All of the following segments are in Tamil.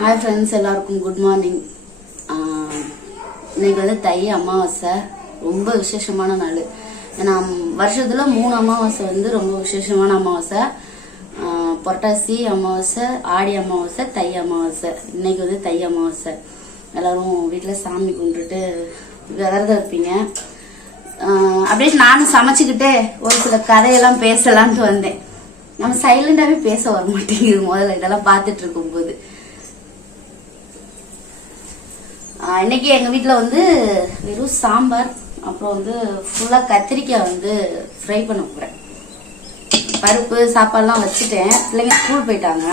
ஹாய் ஃப்ரெண்ட்ஸ் எல்லாருக்கும் குட் மார்னிங் இன்னைக்கு வந்து தை அமாவாசை ரொம்ப விசேஷமான நாள். ஏன்னா வருஷத்தில் மூணு அமாவாசை வந்து ரொம்ப விசேஷமான அமாவாசை. புரட்டாசி அமாவாசை ஆடி அமாவாசை தை அமாவாசை. இன்னைக்கு வந்து தை அமாவாசை. எல்லாரும் வீட்டில் சாமி கும்பிட்டுட்டு விரதம் இருப்பீங்க. அப்படியே நானும் சமைச்சுக்கிட்டே ஒரு சில கதையெல்லாம் பேசலான்ட்டு வந்தேன். நம்ம சைலண்டாவே பேச வர மாட்டேங்குது முதல்ல இதெல்லாம் பார்த்துட்டு இருக்கும்போது. போது இன்னைக்கு எங்க வீட்டில் வந்து வெறும் சாம்பார் அப்புறம் வந்து ஃபுல்லா கத்திரிக்காய் வந்து ஃப்ரை பண்ண போறேன். பருப்பு சாப்பாடுலாம் வச்சுட்டேன். பிள்ளைங்க ஸ்கூல் போயிட்டாங்க.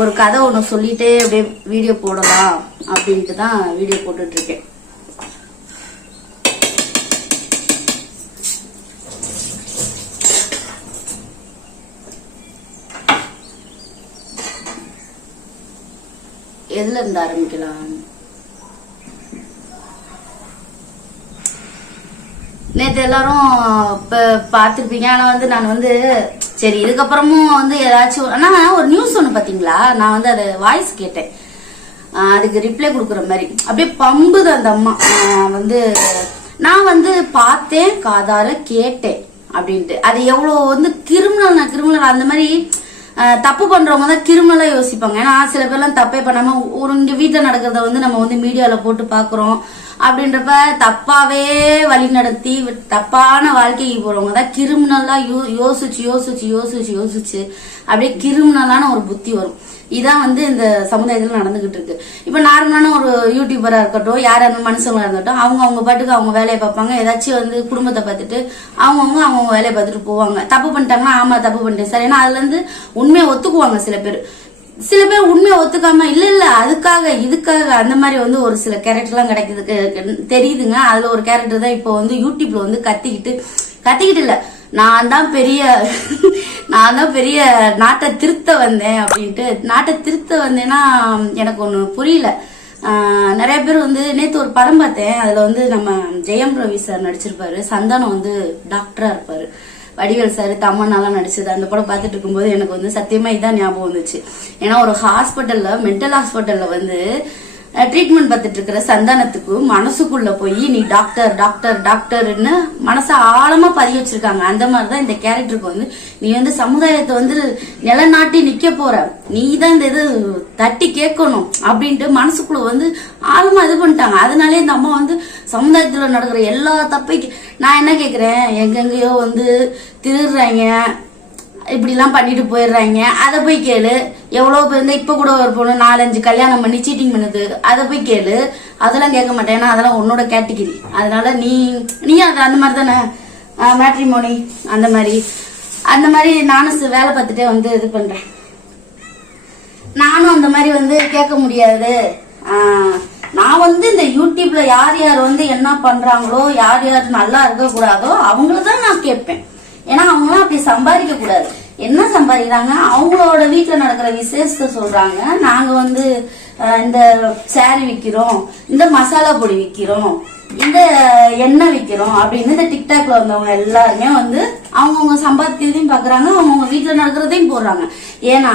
ஒரு கதை ஒன்று சொல்லிட்டே அப்படியே வீடியோ போடலாம் அப்படின்ட்டு தான் வீடியோ போட்டுட்டு இருக்கேன் எதுல இருந்து ஆரம்பிக்கலாம்? நேற்று எல்லாரும் இப்போ பார்த்துருப்பீங்க. ஆனால் வந்து நான் வந்து சரி இதுக்கப்புறமும் வந்து ஏதாச்சும் ஆனால் ஒரு நியூஸ் ஒன்று பார்த்தீங்களா நான் வந்து அதை வாய்ஸ் கேட்டேன். அதுக்கு ரிப்ளை கொடுக்குற மாதிரி. அப்படியே பம்புது அந்த அம்மா. வந்து நான் வந்து பார்த்தேன் காதார கேட்டேன் அப்படின்ட்டு. அது எவ்வளோ வந்து கிரிமினல் நான் கிரிமினல் அந்த மாதிரி தப்பு பண்றவங்க தான் கிரிமினலா யோசிப்பாங்க. ஏன்னா சில பேர்லாம் தப்பே பண்ணாம ஒரு இங்க வீட்டில் நடக்கிறத வந்து நம்ம வந்து மீடியாவில் போட்டு பாக்குறோம். அப்படின்றப்ப தப்பாவே வழி நடத்தி தப்பான வாழ்க்கைக்கு போறவங்க தான் கிரிமினலா யோ- யோசிச்சு யோசிச்சு யோசிச்சு யோசிச்சு அப்படியே கிரிமினலான ஒரு புத்தி வரும். இதான் வந்து இந்த சமுதாயத்தில் நடந்துகிட்டு இருக்கு. இப்போ நார்மலான ஒரு யூடியூபரா இருக்கட்டும் யார் இருந்தாலும் மனுஷங்களா இருக்கட்டும் அவங்க அவங்க பாட்டுக்கு அவங்க வேலையை பார்ப்பாங்க. ஏதாச்சும் வந்து குடும்பத்தை பார்த்துட்டு அவங்கவுங்க அவங்கவுங்க வேலையை பார்த்துட்டு போவாங்க. தப்பு பண்ணிட்டாங்கன்னா ஆமா தப்பு பண்ணிட்டேன் சார். ஏன்னா அதுல இருந்து உண்மையை ஒத்துக்குவாங்க சில பேர். சில பேர் உண்மையை ஒத்துக்காம இல்ல இல்ல அதுக்காக இதுக்காக அந்த மாதிரி வந்து ஒரு சில கேரக்டர்லாம் கிடைக்குது தெரியுதுங்க. அதுல ஒரு கேரக்டர் தான் இப்போ வந்து யூடியூப்ல வந்து கத்திக்கிட்டு கத்திக்கிட்டு இல்ல. நான் தான் பெரிய நான் தான் பெரிய நாட்டை திருத்த வந்தேன் அப்படின்ட்டு நாட்டை திருத்த வந்தேன்னா எனக்கு ஒண்ணு புரியல. நிறைய பேர் வந்து நேற்று ஒரு படம் பார்த்தேன். அதுல வந்து நம்ம ஜெயம் ரவி சார் நடிச்சிருப்பாரு. சந்தானம் வந்து டாக்டரா இருப்பாரு. வடிவேல் சார் தமன்னாலாம் நடிச்சது. அந்த படம் பார்த்துட்டு இருக்கும்போது எனக்கு வந்து சத்தியமா இதான் ஞாபகம் வந்துச்சு. ஏன்னா ஒரு ஹாஸ்பிட்டல்ல மென்டல் ஹாஸ்பிட்டல்ல வந்து ட்ரீட்மெண்ட் பார்த்துட்டு இருக்கிற சந்தானத்துக்கு மனசுக்குள்ள போய் நீ டாக்டர் டாக்டர் டாக்டர்னு மனசை ஆழமா பதிய வச்சிருக்காங்க. அந்த மாதிரிதான் இந்த கேரக்டருக்கு வந்து நீ வந்து சமுதாயத்தை வந்து நிலநாட்டி நிக்க போற. நீ தான் இந்த இது தட்டி கேட்கணும் அப்படின்ட்டு மனசுக்குள்ள வந்து ஆழமா இது பண்ணிட்டாங்க. அதனாலே இந்த அம்மா வந்து சமுதாயத்துல நடக்கிற எல்லா தப்பை நான் என்ன கேட்குறேன் எங்கெங்கேயோ வந்து திருடுறாங்க. இப்படிலாம் பண்ணிட்டு போயிடுறாங்க. அதை போய் கேளு. எவ்வளோ பேர் இருந்தால் இப்போ கூட ஒரு பொண்ணு நாலஞ்சு கல்யாணம் பண்ணி சீட்டிங் பண்ணுது. அதை போய் கேளு. அதெல்லாம் கேட்க மாட்டேன். ஏன்னா அதெல்லாம் உன்னோட கேட்டகிரி அதனால நீ நீ அது அந்த மாதிரி தானே? மேட்ரிமோனி அந்த மாதிரி. அந்த மாதிரி நானும் வேலை பார்த்துட்டே வந்து இது பண்ணுறேன் நானும் அந்த மாதிரி வந்து கேட்க முடியாது. ஆஹ், நான் வந்து இந்த யூடியூப்ல யார் யார் வந்து என்ன பண்றாங்களோ யார் யார் நல்லா இருக்க கூடாதோ அவங்கள தான் நான் கேட்பேன். ஏன்னா அவங்களாம் அப்படி சம்பாதிக்க கூடாது. என்ன சம்பாதிக்கிறாங்க? அவங்களோட வீட்டுல நடக்கிற விசேஷத்தை சொல்றாங்க. நாங்க வந்து இந்த சாரி விற்கிறோம் இந்த மசாலா பொடி விற்கிறோம் இந்த எண்ணெய் விற்கிறோம் அப்படின்னு இந்த டிக்டாக்ல வந்தவங்க எல்லாருமே வந்து அவங்கவுங்க சம்பாதிக்கிறதையும் பாக்குறாங்க அவங்கவுங்க வீட்டுல நடக்கிறதையும் போடுறாங்க. ஏன்னா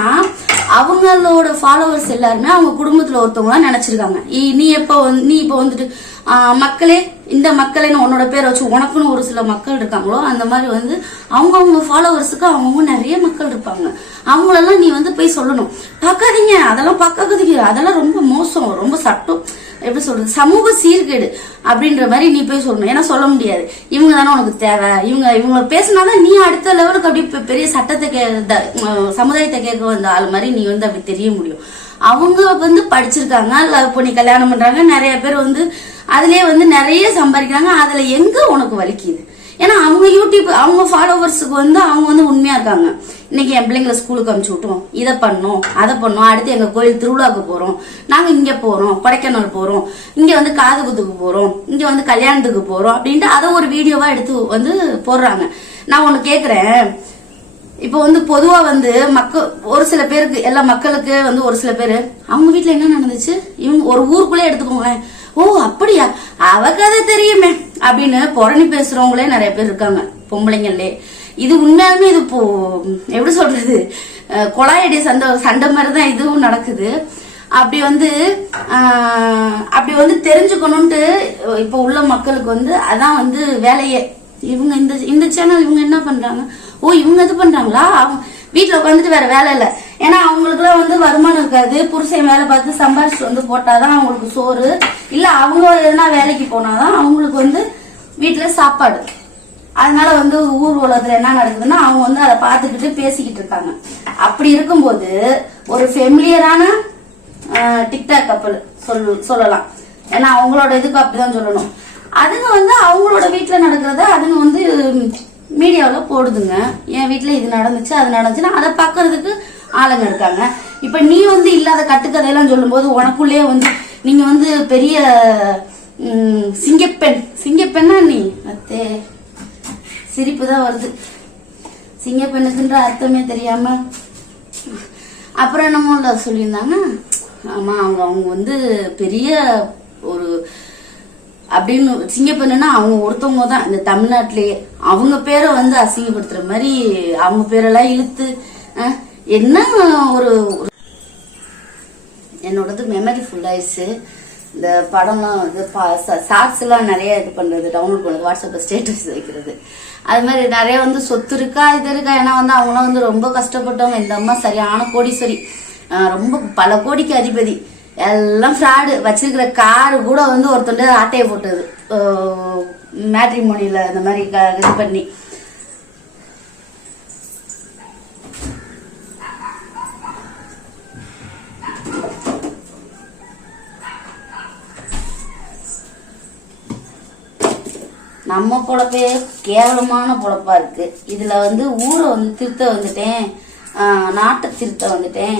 அவங்களோட ஃபாலோவர்ஸ் எல்லாருமே அவங்க குடும்பத்துல ஒருத்தவங்களா நினைச்சிருக்காங்க. இ- நீ எப்ப வந்து நீ இப்ப வந்துட்டு மக்களே இந்த மக்களேன்னு உன்னோட பேரை வச்சு உனக்குன்னு ஒரு சில மக்கள் இருக்காங்களோ அந்த மாதிரி வந்து அவங்கவுங்க ஃபாலோவர்ஸுக்கு அவங்கவுங்க நிறைய மக்கள் இருப்பாங்க. அவங்களெல்லாம் நீ வந்து போய் சொல்லணும். பார்க்காதீங்க. அதெல்லாம் பார்க்காதீங்க. அதெல்லாம் ரொம்ப மோசம். ரொம்ப சட்டம். எப்படி சொல்றது? சமூக சீர்கேடு அப்படின்ற மாதிரி நீ போய் சொல்லணும். ஏன்னா சொல்ல முடியாது. இவங்க தானே உனக்கு தேவை. இவங்க இவங்க பேசினாதான் நீ அடுத்த லெவலுக்கு அப்படி பெரிய சட்டத்தை கே சமுதாயத்தை கேட்க வந்த ஆள் மாதிரி நீ வந்து அப்படி தெரிய முடியும். அவங்க வந்து படிச்சிருக்காங்க. லவ் பண்ணி கல்யாணம் பண்றாங்க. நிறைய பேர் வந்து அதுலயே வந்து நிறைய சம்பாதிக்கிறாங்க. அதுல எங்க உனக்கு வலிக்குது? ஏன்னா அவங்க யூடியூப் அவங்க ஃபாலோவர்ஸுக்கு வந்து அவங்க வந்து உண்மையா இருக்காங்க. இன்னைக்கு என் பிள்ளைங்களை ஸ்கூலுக்கு அனுப்பிச்சு விட்டோம் இதை பண்ணோம் அதை பண்ணோம். அடுத்து எங்க கோயில் திருவிழாவுக்கு போறோம். நாங்க இங்க போறோம் கொடைக்கானல் போறோம். இங்க வந்து காது குத்துக்கு போறோம். இங்க வந்து கல்யாணத்துக்கு போறோம் அப்படின்ட்டு அதை ஒரு வீடியோவா எடுத்து வந்து போடுறாங்க. நான் ஒன்று கேக்குறேன். இப்போ வந்து பொதுவா வந்து மக்கள் ஒரு சில பேருக்கு எல்லா மக்களுக்கு வந்து ஒரு சில பேரு அவங்க வீட்டுல என்ன நடந்துச்சு? இவங்க ஒரு ஊருக்குள்ளே எடுத்துக்கோங்களேன். ஓ அப்படியா? அவ கதை தெரியுமே. அப்படின்னு புறணி பேசுறவங்களே நிறைய பேர் இருக்காங்க பொம்பளைங்களே இது உண்மையாலுமே இது இப்போ எப்படி சொல்றது? குழாயடி கொலாயடி சண்டை சண்டை மாதிரி தான் இதுவும் நடக்குது. அப்படி வந்து அப்படி வந்து தெரிஞ்சுக்கணும்ட்டு இப்போ உள்ள மக்களுக்கு வந்து அதான் வந்து வேலையே. இவங்க இந்த இந்த சேனல் இவங்க என்ன பண்றாங்க? ஓ இவங்க இது பண்றாங்களா? அவங்க வீட்டுல உட்காந்துட்டு வேற வேலை இல்லை. ஏன்னா அவங்களுக்குலாம் வந்து வருமானம் இருக்காது. புருஷன் வேலை பார்த்து சம்பாரிச்சுட்டு வந்து போட்டாதான் அவங்களுக்கு சோறு. இல்ல அவங்க எதனா வேலைக்கு போனாதான் அவங்களுக்கு வந்து வீட்டுல சாப்பாடு. அதனால வந்து ஊர் உலகத்துல என்ன நடக்குதுன்னா அவங்க வந்து அதை பார்த்துக்கிட்டு பேசிக்கிட்டு இருக்காங்க. அப்படி இருக்கும்போது ஒரு ஃபெமிலியரான டிக்டாக் கப்பல் சொல் சொல்லலாம். ஏன்னா அவங்களோட இதுக்கு அப்படிதான் சொல்லணும். அதுங்க வந்து அவங்களோட வீட்டுல நடக்கிறத அதுங்க வந்து மீடியாவில் போடுதுங்க. என் வீட்டில் இது நடந்துச்சு அது நடந்துச்சுன்னா அதை பார்க்கறதுக்கு ஆளுங்க இருக்காங்க. இப்ப நீ வந்து இல்லாத கட்டுக்கதையெல்லாம் சொல்லும்போது உனக்குள்ளேயே வந்து நீங்க வந்து பெரிய சிங்கப்பெண். சிங்கப்பெண்ணா நீ? அத்தே சிரிப்பு தான் வருது. சிங்கப்பெண்ணுக்குன்ற அர்த்தமே தெரியாம. அப்புறம் என்னமோ இல்ல சொல்லியிருந்தாங்க. ஆமா அவங்க அவங்க வந்து பெரிய ஒரு அப்படின்னு சிங்கப்பெண்ணுன்னா அவங்க ஒருத்தவங்க தான். இந்த தமிழ்நாட்டிலேயே. அவங்க பேரை வந்து அசிங்கப்படுத்துற மாதிரி அவங்க பேரெல்லாம் இழுத்து அஹ், என்ன ஒரு என்னோடது மெமரி ஃபுல்லாயிடுச்சு இந்த படம்லாம் வந்து ஷார்ட்ஸ் எல்லாம் நிறைய இது பண்றது டவுன்லோட் பண்ணுறது வாட்ஸ்அப்ல ஸ்டேட்டஸ் வைக்கிறது. அது மாதிரி நிறைய வந்து சொத்து இருக்கா இது இருக்கா ஏன்னா வந்து அவங்களாம் வந்து ரொம்ப கஷ்டப்பட்டவங்க. இந்த அம்மா சரியான கோடீஸ்வரி. சரி ரொம்ப பல கோடிக்கு அதிபதி. எல்லாம் ஃப்ராடு வச்சிருக்கிற காரு கூட வந்து ஒருத்தொண்டு ஆட்டையை போட்டது. மேட்ரிமோனியில் இந்த மாதிரி க- இது பண்ணி. நம்ம பொழப்பே கேவலமான பொழப்பா இருக்கு. இதுல வந்து ஊரை வந்து திருத்த வந்துட்டேன். நாட்டை திருத்த வந்துட்டேன்.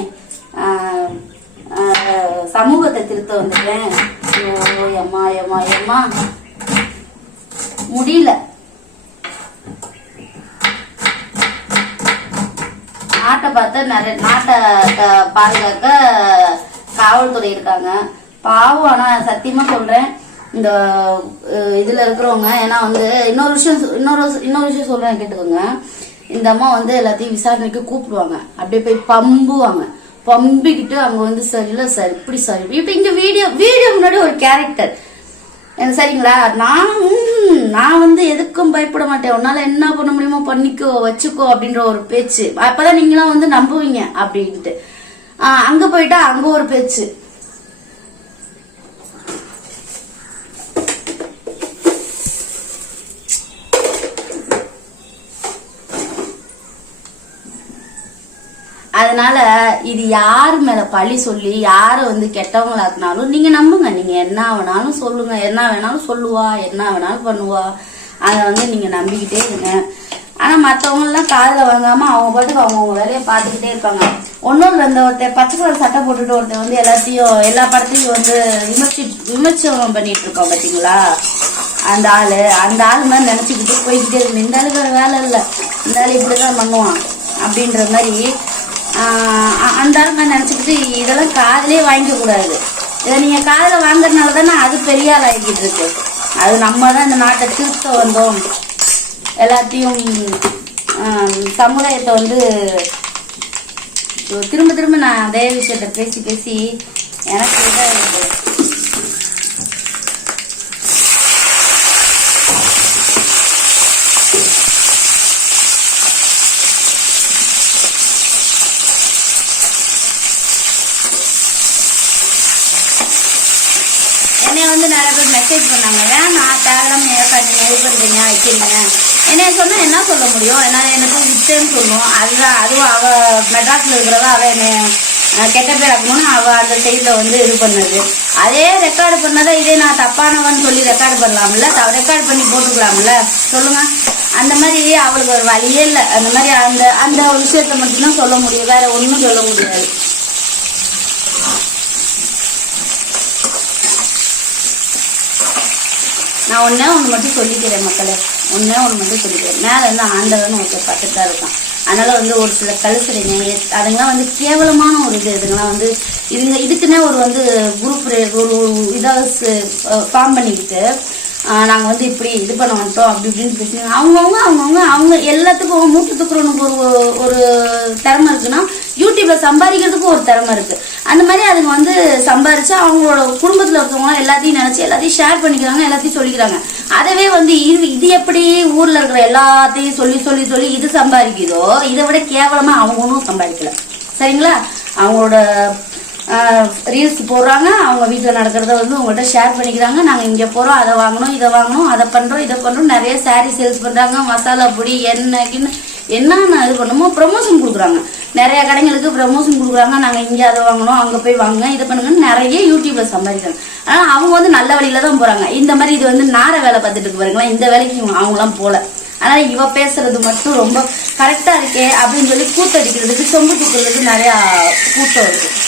சமூகத்தை திருத்த வந்துட்டேன். ஐயோ எம்மா எம்மா எம்மா. முடியல. நாட்டை பார்த்தா நிறைய நாட்டை பாதுகாக்க காவல்துறை இருக்காங்க. பாவம் ஆனா சத்தியமா சொல்றேன். இந்த இதில் இருக்கிறவங்க ஏன்னா வந்து இன்னொரு விஷயம் இன்னொரு இன்னொரு விஷயம் சொல்கிறேன் கேட்டுக்கோங்க. இந்த அம்மா வந்து எல்லாத்தையும் விசாரணைக்கு கூப்பிடுவாங்க. அப்படியே போய் பம்புவாங்க. பம்பிக்கிட்டு அங்கே வந்து சார் இல்லை சார் இப்படி சார் இப்போ இங்கே வீடியோ வீடியோ முன்னாடி ஒரு கேரக்டர் சரிங்களா? நான் நான் வந்து எதுக்கும் பயப்பட மாட்டேன். உன்னால என்ன பண்ண முடியுமோ பண்ணிக்கோ வச்சுக்கோ அப்படின்ற ஒரு பேச்சு. அப்பதான் நீங்களாம் வந்து நம்புவீங்க அப்படின்ட்டு. அங்க போயிட்டா அங்க ஒரு பேச்சு. அதனால இது யார் மேல பழி சொல்லி யாரை வந்து கெட்டவங்களாக்குனாலும் நீங்க நம்புங்க. நீங்க என்ன வேணாலும் சொல்லுங்க. என்ன வேணாலும் சொல்லுவா. என்ன வேணாலும் பண்ணுவா. அதை வந்து நீங்க நம்பிக்கிட்டே இருங்க. ஆனா மற்றவங்கலாம் காதில் வாங்காம அவங்க பாட்டுக்கு அவங்க வேலையை பார்த்துக்கிட்டே இருப்பாங்க. ஒன்றும் இல்லை இந்த ஒருத்தர் பச்சை கலர் சட்டை போட்டுட்டு ஒருத்தர் வந்து எல்லாத்தையும் எல்லா படத்தையும் வந்து விமர்சி விமர்சனம் பண்ணிட்டு இருக்கோம் பார்த்தீங்களா அந்த ஆள் அந்த ஆள் மாதிரி நினச்சிக்கிட்டு போய்கிட்டே இருக்கு இந்த ஆளுக்கு வேலை இல்லை. இந்த ஆளு இப்படிதான் பண்ணுவான். அப்படின்ற மாதிரி அந்த ஆளுங்க நினச்சிக்கிட்டு இதெல்லாம் காதலே வாங்கிக்கக்கூடாது இதை நீங்கள் காதில் வாங்குறதுனால தானே அது பெரிய ஆளாகிக்கிட்டு இருக்கு. அது நம்ம தான் இந்த நாட்டை திருத்த வந்தோம். எல்லாத்தையும் சமுதாயத்தை வந்து திரும்ப திரும்ப நான் அதே விஷயத்த பேசி பேசி எனக்கு இதாக இருக்குது. என்னை வந்து நிறைய பேர் மெசேஜ் பண்ணாங்க. ஏன் நான் தேவையில்லாம ஏற்காட்டி இது பண்ணுறீங்க வைக்கிறீங்க என்ன சொன்னால் என்ன சொல்ல முடியும்? ஏன்னா எனக்கு விட்டுன்னு சொல்லணும் அதுதான் அதுவும் அவள் மெட்ராஸில் இருக்கிறவ அவள் என்னை கெட்ட பேர் ஆக்கணும்னு அவள் அந்த சைடில் வந்து இது பண்ணது. அதே ரெக்கார்டு பண்ணாதான் இதே நான் தப்பானவன்னு சொல்லி ரெக்கார்டு பண்ணலாம்ல? ரெக்கார்டு பண்ணி போட்டுக்கலாம்ல? சொல்லுங்க. அந்த மாதிரி அவளுக்கு ஒரு வழியே இல்லை. அந்த மாதிரி அந்த அந்த ஒரு விஷயத்த மட்டும்தான் சொல்ல முடியும். வேற ஒன்றும் சொல்ல முடியாது. நான் ஒன்றே ஒன்று மட்டும் சொல்லிக்கிறேன் மக்களை. ஒன்றே ஒன்று மட்டும் சொல்லிக்கிறேன். மேலே வந்து ஆண்டவன் ஒருத்தர் பார்த்துட்டு தான் இருக்கான். அதனால வந்து ஒரு சில கழுசரிங்க அதுங்கெல்லாம் வந்து கேவலமான ஒரு இது இதுங்கெல்லாம் வந்து இதுங்க இதுக்குன்னே ஒரு வந்து குரூப் ஒரு இதாக ஃபார்ம் பண்ணிக்கிட்டு நாங்கள் வந்து இப்படி இது பண்ண வந்துட்டோம் அப்படி இப்படின்னு பேசுனாங்க அவங்கவுங்க அவங்கவுங்க அவங்க எல்லாத்துக்கும் மூட்டு துக்குறவனுக்கு ஒரு ஒரு திறமை இருக்குன்னா யூடியூப்ல சம்பாதிக்கிறதுக்கும் ஒரு திறமை இருக்கு. அந்த மாதிரி அதுங்க வந்து சம்பாரிச்சு அவங்களோட குடும்பத்தில் இருக்கவங்க எல்லாத்தையும் நினைச்சு எல்லாத்தையும் ஷேர் பண்ணிக்கிறாங்க எல்லாத்தையும் சொல்லிக்கிறாங்க. அதவே வந்து இது இது எப்படி ஊர்ல இருக்கிற எல்லாத்தையும் சொல்லி சொல்லி சொல்லி இது சம்பாதிக்குதோ இதை விட கேவலமா அவங்க ஒன்றும் சம்பாதிக்கல. சரிங்களா? அவங்களோட ரீல்ஸ் போடுறாங்க. அவங்க வீட்டில் நடக்கிறத வந்து உங்கள்கிட்ட ஷேர் பண்ணிக்கிறாங்க. நாங்கள் இங்கே போகிறோம் அதை வாங்கணும் இதை வாங்கணும் அதை பண்ணுறோம் இதை பண்ணுறோம் நிறைய சாரீ சேல்ஸ் பண்ணுறாங்க மசாலா பொடி என்னக்குன்னு என்னென்ன இது பண்ணுமோ ப்ரமோஷன் கொடுக்குறாங்க. நிறைய கடைங்களுக்கு ப்ரமோஷன் கொடுக்குறாங்க. நாங்கள் இங்கே அதை வாங்கணும் அங்கே போய் வாங்க இதை பண்ணுங்கன்னு நிறைய யூடியூப்பில் சம்பாதிக்கிறாங்க. ஆனால் அவங்க வந்து நல்ல வழியில தான் போகிறாங்க இந்த மாதிரி இது வந்து நார வேலை பார்த்துட்டு இருக்கு பாருங்களா இந்த வேலைக்கு அவங்களாம் போகல ஆனால் இவ பேசுறது மட்டும் ரொம்ப கரெக்டாக இருக்கே அப்படின்னு சொல்லி கூத்தடிக்கிறதுக்கு சொம்பு தூக்குறதுக்கு நிறையா கூட்டம் இருக்குது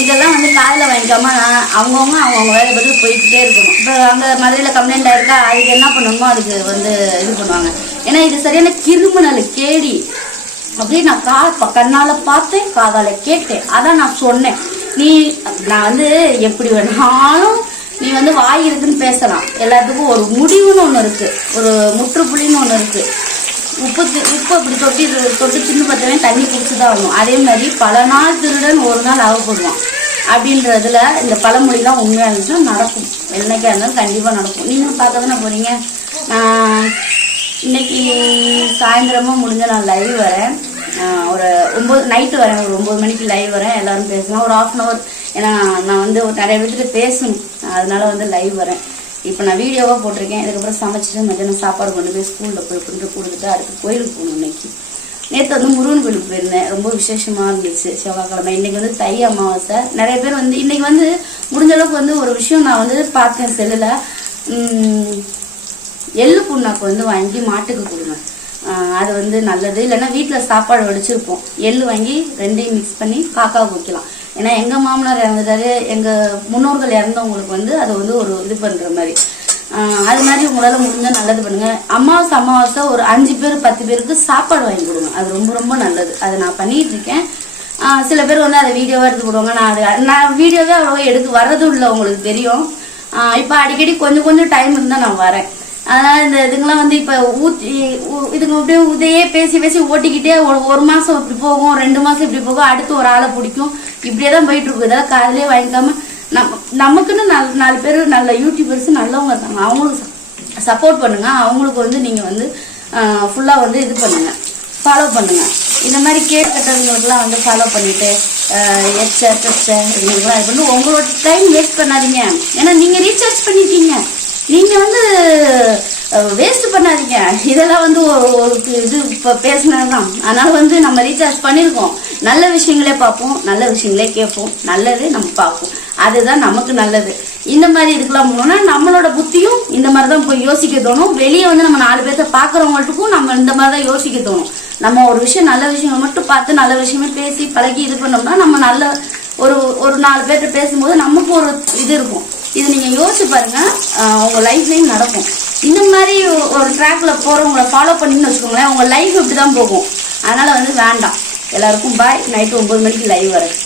இதெல்லாம் வந்து காதில் வாங்கிக்காம அவங்கவுங்க அவங்கவுங்க வேலை பதில் போய்கிட்டே இருக்கணும். இப்போ அங்கே மதுரையில் கம்ப்ளைண்ட் ஆயிருக்கா? அதுக்கு என்ன பண்ணணுமோ அதுக்கு வந்து இது பண்ணுவாங்க. ஏன்னா இது சரியான கிருமினல் கேடி அப்படியே நான் கா கண்ணால் பார்த்தேன் காதால் கேட்டேன். அதான் நான் சொன்னேன். நீ நான் வந்து எப்படி வேணாலும் நீ வந்து வாய் இருக்குன்னு பேசலாம். எல்லாத்துக்கும் ஒரு முடிவுன்னு ஒன்று இருக்குது ஒரு முற்றுப்புள்ளின்னு ஒன்று இருக்குது உப்பு உப்பு அப்படி தொட்டி தொட்டு தின்னு பார்த்தவன் தண்ணி குடிச்சுதான் ஆகணும். அதே மாதிரி பல நாள் திருடன் ஒரு நாள் ஆகப்படுவான் அப்படின்றதுல இந்த பழமொழிலாம் உண்மையாக இருந்துச்சுன்னா நடக்கும். என்னைக்கா இருந்தாலும் கண்டிப்பாக நடக்கும். நீங்களும் பார்க்க தானே போகிறீங்க நான் இன்னைக்கு சாயந்தரமா முடிஞ்ச நான் லைவ் வரேன். ஒரு ஒம்பது நைட்டு வரேன். ஒரு ஒம்பது மணிக்கு லைவ் வரேன். எல்லோரும் பேசலாம். ஒரு ஆஃப் அன் அவர் ஏன்னா நான் வந்து நிறைய பேர்கிட்ட பேசணும். அதனால வந்து லைவ் வரேன். இப்போ நான் வீடியோவாக போட்டிருக்கேன். இதுக்கப்புறம் சமைச்சிட்டு மத்தியானம் சாப்பாடு கொண்டு போய் ஸ்கூலில் போய் கொண்டு கொடுத்துட்டு அடுத்து கோயிலுக்கு போகணும் இன்னைக்கு. நேற்று வந்து முருகன் கோயிலுக்கு போயிருந்தேன். ரொம்ப விசேஷமாக இருந்துச்சு செவ்வாய்க்கிழமை. இன்னைக்கு வந்து தை அமாவாசை. நிறைய பேர் வந்து இன்னைக்கு வந்து முடிஞ்ச அளவுக்கு வந்து ஒரு விஷயம் நான் வந்து பார்த்தேன் செல்லில். எள்ளு புண்ணாக்கு வந்து வாங்கி மாட்டுக்கு கொடுங்க. அது வந்து நல்லது. இல்லைன்னா வீட்டில் சாப்பாடு வடிச்சிருப்போம். எள்ளு வாங்கி ரெண்டையும் மிக்ஸ் பண்ணி காக்காவுக்கு வைக்கலாம் ஏன்னா எங்கள் மாமனார் இறந்துட்டாரு எங்கள் முன்னோர்கள் இறந்தவங்களுக்கு வந்து அது வந்து ஒரு இது பண்ணுற மாதிரி. அது மாதிரி உங்களால் முடிஞ்சா நல்லது பண்ணுங்க. அமாவாசை அமாவாசை ஒரு அஞ்சு பேர் பத்து பேருக்கு சாப்பாடு வாங்கி கொடுங்க. அது ரொம்ப ரொம்ப நல்லது. அதை நான் பண்ணிட்டு இருக்கேன். சில பேர் வந்து அதை வீடியோவாக எடுத்து போடுவாங்க. நான் அது நான் வீடியோவே அவ்வளோவா எடுத்து வர்றதும் இல்லை உங்களுக்கு தெரியும். இப்போ அடிக்கடி கொஞ்சம் கொஞ்சம் டைம் இருந்தால் நான் வரேன். அதனால இந்த இதுங்கெல்லாம் வந்து இப்ப ஊத்தி இதுங்க அப்படியே இதையே பேசி பேசி ஓட்டிக்கிட்டே ஒரு ஒரு மாசம் இப்படி போகும் ரெண்டு மாசம் இப்படி போகும் அடுத்து ஒரு ஆளை பிடிக்கும். இப்படியே தான் போயிட்டு இருக்கும் இதெல்லாம் காதலே வாங்கிக்காம நம்ம நமக்குன்னு நாலு நாலு பேர் நல்ல யூடியூபர்ஸ் நல்லவங்க இருக்காங்க. அவங்களுக்கு சப்போர்ட் பண்ணுங்க. அவங்களுக்கு வந்து நீங்க வந்து ஃபுல்லா வந்து இது பண்ணுங்க. ஃபாலோ பண்ணுங்க. இந்த மாதிரி கேட் கட்டுறவங்களுக்குலாம் வந்து ஃபாலோ பண்ணிட்டு எச்ச பெச்ச இது பண்ணி உங்களோட டைம் வேஸ்ட் பண்ணாதீங்க. ஏன்னா நீங்க ரீசார்ஜ் பண்ணிருக்கீங்க. நீங்க வந்து வேஸ்ட் பண்ணாதீங்க. இதெல்லாம் வந்து ஒரு ஒரு இது இப்போ பேசினதுதான் அதனால வந்து நம்ம ரீசார்ஜ் பண்ணியிருக்கோம் நல்ல விஷயங்களே பார்ப்போம். நல்ல விஷயங்களே கேட்போம். நல்லது நம்ம பார்ப்போம். அதுதான் நமக்கு நல்லது. இந்த மாதிரி இதுக்கெல்லாம் போனோம்னா நம்மளோட புத்தியும் இந்த மாதிரி தான் போய் யோசிக்க தோணும். வெளியே வந்து நம்ம நாலு பேர்த்த பார்க்குறவங்களுக்கும் நம்ம இந்த மாதிரி தான் யோசிக்க தோணும். நம்ம ஒரு விஷயம் நல்ல விஷயங்களை மட்டும் பார்த்து நல்ல விஷயமே பேசி பழகி இது பண்ணோம்னா நம்ம நல்ல ஒரு ஒரு நாலு பேர்கிட்ட பேசும்போது நமக்கு ஒரு இது இருக்கும். இது நீங்கள் யோசிச்சு பாருங்கள் உங்கள் லைஃப்லேயும் நடக்கும். இந்த மாதிரி ஒரு ட்ராக்ல போகிறவங்கள ஃபாலோ பண்ணின்னு வச்சுக்கோங்களேன் உங்கள் லைஃப் இப்படி தான் போகும். அதனால் வந்து வேண்டாம். எல்லாருக்கும் பாய் நைட்டு ஒம்பது மணிக்கு லைவ் வரேன்.